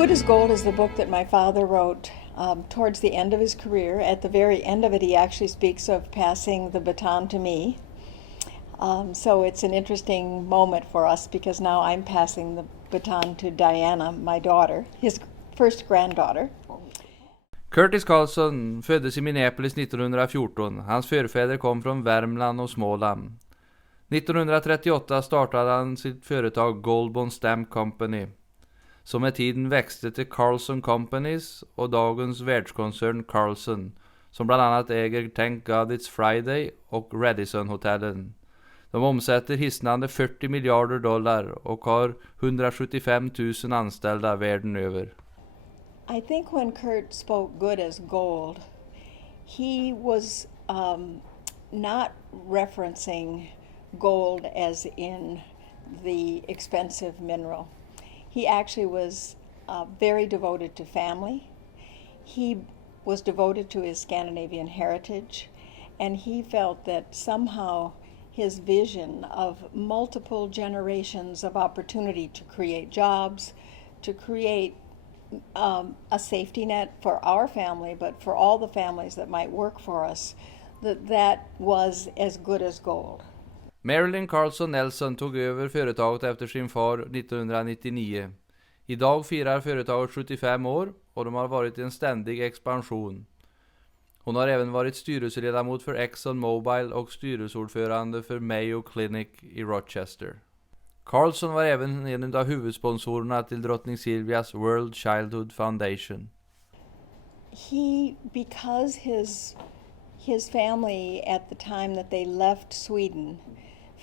Good as Gold is the book that my father wrote towards the end of his career. At the very end of it, he actually speaks of passing the baton to me. So it's an interesting moment for us because now I'm passing the baton to Diana, my daughter, his first granddaughter. Curt Carlsson föddes i Minneapolis 1914. Hans förfäder kom från Värmland och Småland. 1938 startade han sitt företag Gold Stamp Company, som med tiden växte till Carlsson Companies och dagens världskoncern Carlsson, som bland annat äger Thank God It's Friday och Radisson-hotellen. De omsätter hisnande $40 miljarder och har 175 000 anställda världen över. I think when Curt spoke good as gold, he was not referencing gold as in the expensive mineral. He actually was very devoted to family. He was devoted to his Scandinavian heritage, and he felt that somehow his vision of multiple generations of opportunity to create jobs, to create a safety net for our family, but for all the families that might work for us, that was as good as gold. Marilyn Carlson Nelson tog över företaget efter sin far 1999. Idag firar företaget 75 år och de har varit i en ständig expansion. Hon har även varit styrelseledamot för Exxon Mobil och styrelseordförande för Mayo Clinic i Rochester. Carlson var även en av huvudsponsorerna till drottning Silvias World Childhood Foundation. Because his family at the time that they left Sweden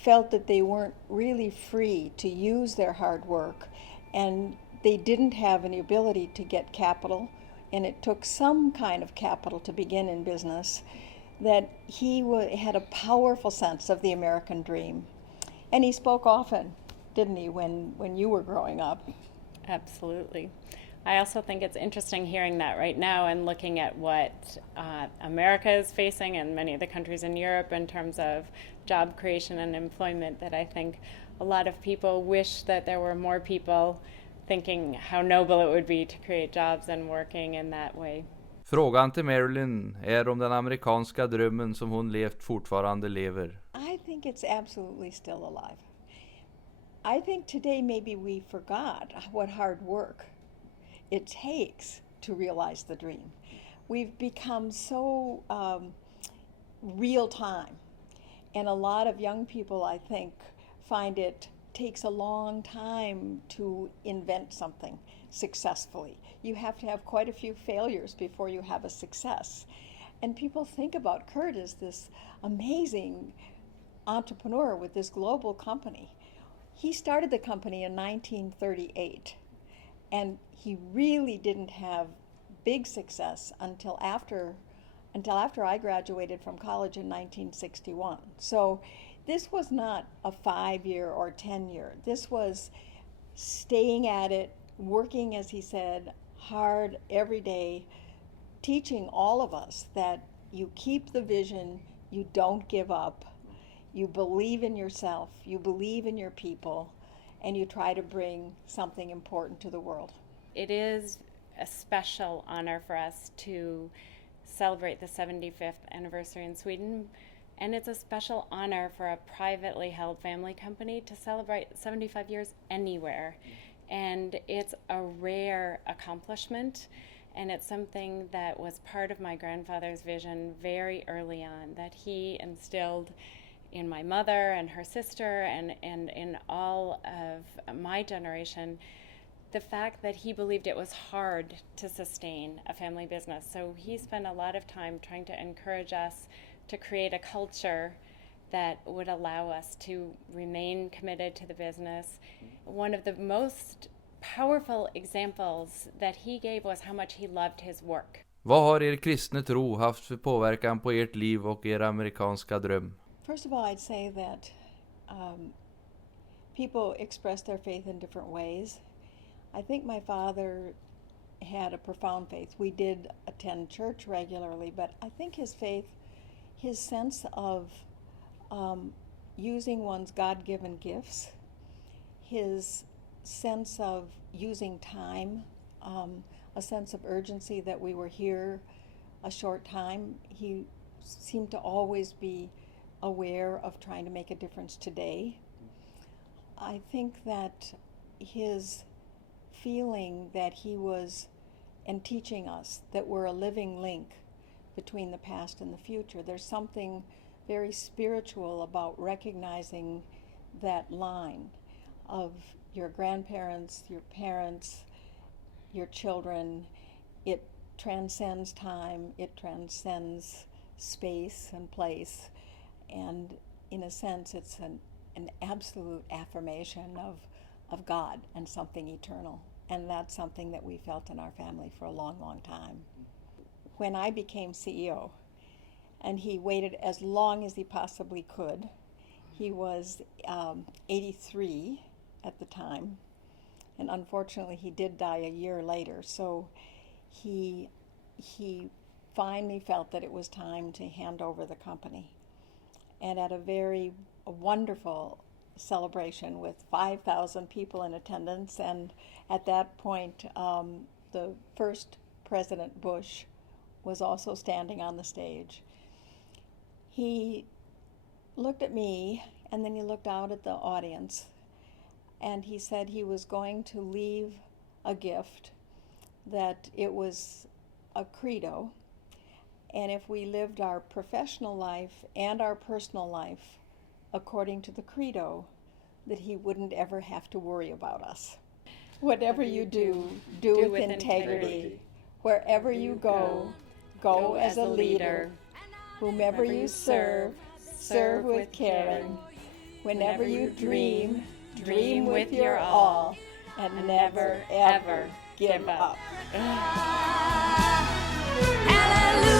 felt that they weren't really free to use their hard work, and they didn't have any ability to get capital, and it took some kind of capital to begin in business, that he had a powerful sense of the American dream. And he spoke often, didn't he, when you were growing up? Absolutely. I also think it's interesting hearing that right now and looking at what America is facing and many of the countries in Europe in terms of job creation and employment, that I think a lot of people wish that there were more people thinking how noble it would be to create jobs and working in that way. Frågan till Marilyn är om den amerikanska drömmen som hon levt fortfarande lever. I think it's absolutely still alive. I think today maybe we forgot what hard work it takes to realize the dream. We've become so real time, and a lot of young people, I think, find it takes a long time to invent something successfully. You have to have quite a few failures before you have a success. And people think about Curt as this amazing entrepreneur with this global company. He started the company in 1938, and he really didn't have big success until after I graduated from college in 1961. So this was not a 5-year or 10-year. This was staying at it, working, as he said, hard every day, teaching all of us that you keep the vision, you don't give up, you believe in yourself, you believe in your people, and you try to bring something important to the world. It is a special honor for us to celebrate the 75th anniversary in Sweden. And it's a special honor for a privately held family company to celebrate 75 years anywhere. And it's a rare accomplishment. And it's something that was part of my grandfather's vision very early on, that he instilled in my mother and her sister and in all of my generation, the fact that he believed it was hard to sustain a family business. So he spent a lot of time trying to encourage us to create a culture that would allow us to remain committed to the business. One of the most powerful examples that he gave was how much he loved his work. Vad har er kristna tro haft för påverkan på ert liv och er amerikanska dröm? First of all, I'd say that people express their faith in different ways. I think my father had a profound faith. We did attend church regularly, but I think his faith, his sense of using one's God-given gifts, his sense of using time a sense of urgency that we were here a short time. He seemed to always be aware of trying to make a difference today. I think that his feeling that he was, and teaching us that we're a living link between the past and the future. There's something very spiritual about recognizing that line of your grandparents, your parents, your children. It transcends time, it transcends space and place, and in a sense it's an absolute affirmation of God and something eternal. And that's something that we felt in our family for a long, long time. When I became CEO, and he waited as long as he possibly could, he was 83 at the time, and unfortunately he did die a year later. So he finally felt that it was time to hand over the company. And at a very wonderful celebration with 5,000 people in attendance, and at that point the first President Bush was also standing on the stage. He looked at me, and then he looked out at the audience, and he said he was going to leave a gift, that it was a credo, and if we lived our professional life and our personal life according to the credo, that he wouldn't ever have to worry about us. Whatever you do, do with integrity. Wherever you go, go as a leader. Whomever you serve, serve with caring. Whenever you dream, dream with your all, and never, ever give up. Hallelujah.